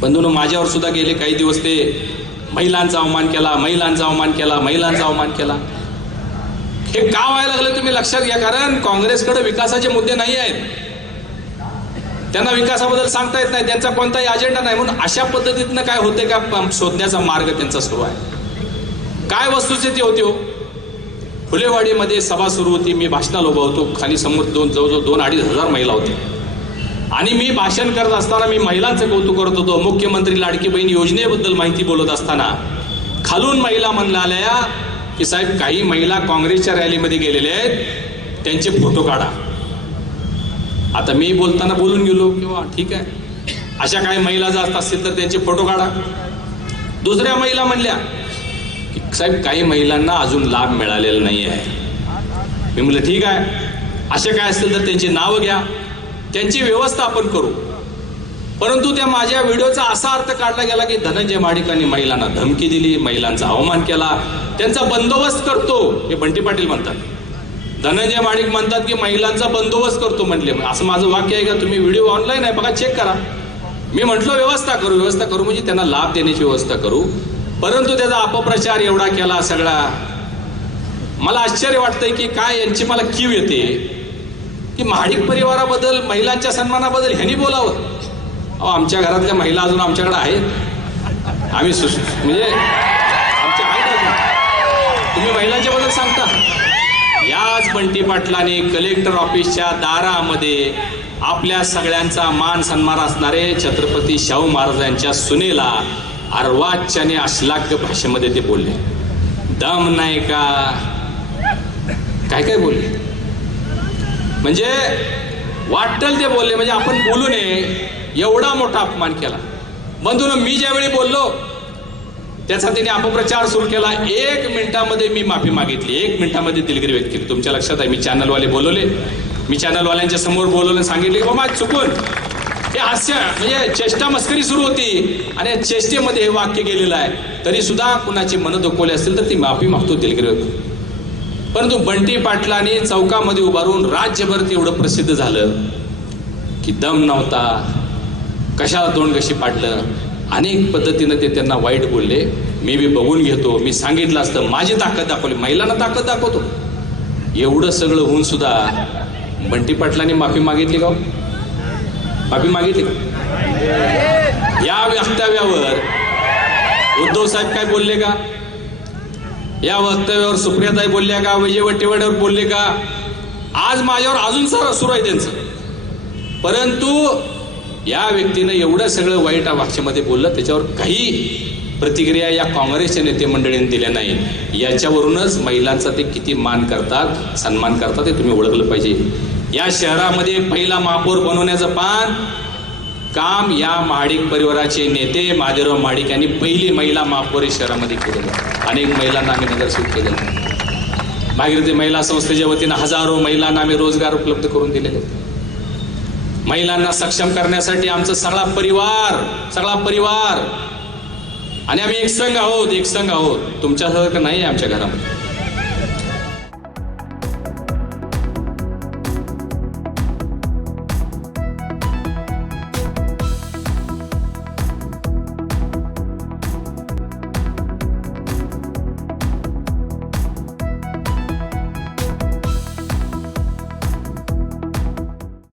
बंधून माझ्यावर सुद्धा गेले काही दिवस ते महिलांचा अवमान केला महिलांचा अवमान केला महिलांचा अवमान केला. हे का व्हायला लागलं तुम्ही लक्षात घ्या कारण काँग्रेसकडे विकासाचे मुद्दे नाही आहेत. त्यांना विकासाबद्दल सांगता येत नाही त्यांचा कोणताही अजेंडा नाही. म्हणून अशा पद्धतीनं काय होते का शोधण्याचा मार्ग त्यांचा सुरू आहे. काय वस्तुस्थिती होती हो? फुलेवाडीमध्ये सभा सुरू होती मी भाषणाला उभा होतो. खाली समोर दोन जवळजवळ दोन अडीच हजार महिला होत्या. आणि मी भाषण करत असताना मी महिलांचं कौतुक करत होतो. मुख्यमंत्री लाडकी बहीण योजनेबद्दल माहिती बोलत असताना. खालून महिला म्हणाल्या की साहेब काही महिला काँग्रेसच्या रॅलीमध्ये गेलेल्या आहेत. त्यांचे फोटो काढा. आता मी बोलताना बोलून गेलो किंवा ठीक आहे. अशा काही महिला जास्त असतील तर त्यांचे फोटो काढा. दुसऱ्या महिला म्हणल्या की साहेब काही महिलांना अजून लाभ मिळालेला नाही आहे मी म्हटलं ठीक आहे. असे काय असतील तर त्यांची नावं घ्या. त्यांची व्यवस्थापन करू. परंतु त्या माझ्या व्हिडिओचा असा अर्थ काढला गेला की धनंजय माडिकांनी महिलांना धमकी दिली महिलांचा अवमान केला. त्यांचा बंदोबस्त करतो हे बंटी पाटील म्हणतात. धनंजय माडिक म्हणतात की महिलांचा बंदोबस्त करतो म्हणले. असं माझं वाक्य आहे का? तुम्ही व्हिडिओ ऑनलाईन आहे बघा चेक करा. मी म्हटलं व्यवस्था करू व्यवस्था करू म्हणजे त्यांना लाभ देण्याची व्यवस्था करू. परंतु त्याचा अपप्रचार एवढा केला सगळा. मला आश्चर्य वाटतंय की काय यांची मला कीव येते. की महाडिक परिवाराबद्दल महिलांच्या सन्मानाबद्दल ह्यांनी बोलावं. अहो आमच्या घरातल्या महिला अजून आमच्याकडे आहेत. आम्ही सुस म्हणजे आमच्या आहेत अजून. तुम्ही महिलांच्या बद्दल सांगता. याच बंटी पाटलाने कलेक्टर ऑफिसच्या दारामध्ये आपल्या सगळ्यांचा मान सन्मान असणारे छत्रपती शाहू महाराजांच्या सुनेला अर्वाच्याने अश्लाघ्य भाषेमध्ये ते बोलले. दम नाही का? काय काय बोलले? म्हणजे वाटल ते बोलले म्हणजे आपण बोलू नये एवढा मोठा अपमान केला. बंधून मी ज्यावेळी बोललो त्याचा तिने अपप्रचार सुरू केला. एक मिनिटामध्ये मी माफी मागितली. एक मिनिटामध्ये दिलगिरी व्यक्त केली. तुमच्या लक्षात आहे मी चॅनलवाले बोलवले. मी चॅनलवाल्यांच्या समोर बोलवलं सांगितले बाबा चुकून. हे हास्य म्हणजे चेष्टा मस्करी सुरू होती. आणि चेष्टेमध्ये हे वाक्य गेलेलं आहे. तरी सुद्धा कुणाची मन दुखवली असतील तर ती माफी मागतो दिलगिरी व्यक्त परंतु बंटी पाटलाने चौकामध्ये उभारून राज्यभर ते एवढं प्रसिद्ध झालं की दम नव्हता. कशाला तोंड कशी पाडलं? अनेक पद्धतीनं ते त्यांना वाईट बोलले. मी बी बघून घेतो. मी सांगितलं असतं. माझी ताकद दाखवली. महिलांना ताकद दाखवतो. एवढं सगळं होऊन सुद्धा बंटी पाटलांनी माफी मागितली का हो? माफी मागितली का? या वक्तव्यावर उद्धव साहेब काय बोलले का? या वक्तव्यावर सुप्रियाताई बोलल्या का? विजय वट्टेवाड्यावर बोलले का? आज माझ्यावर अजून सर सुरू आहे त्यांचं. परंतु या व्यक्तीनं एवढं सगळं वाईट भाषेमध्ये बोललं त्याच्यावर काही प्रतिक्रिया या काँग्रेसच्या नेते मंडळीने दिल्या नाही. याच्यावरूनच महिलांचा ते किती मान करतात सन्मान करतात ते तुम्ही ओळखलं पाहिजे. या शहरामध्ये पहिला महापौर बनवण्याचं पान काम या महाडिक परिवाराचे नेते महादेवराव महाडिक यांनी पहिली महिला महापौर शहरामध्ये केलेलं अनेक महिलांना आम्ही नगरसेवक केलेलं आहे. भागीरथी महिला संस्थेच्या वतीनं हजारो महिलांना आम्ही रोजगार उपलब्ध करून दिलेले आहेत. महिलांना सक्षम करण्यासाठी आमचा सगळा परिवार सगळा परिवार आणि आम्ही एक संघ आहोत एक संघ आहोत तुमच्यासारखं नाही आहे आमच्या घरामध्ये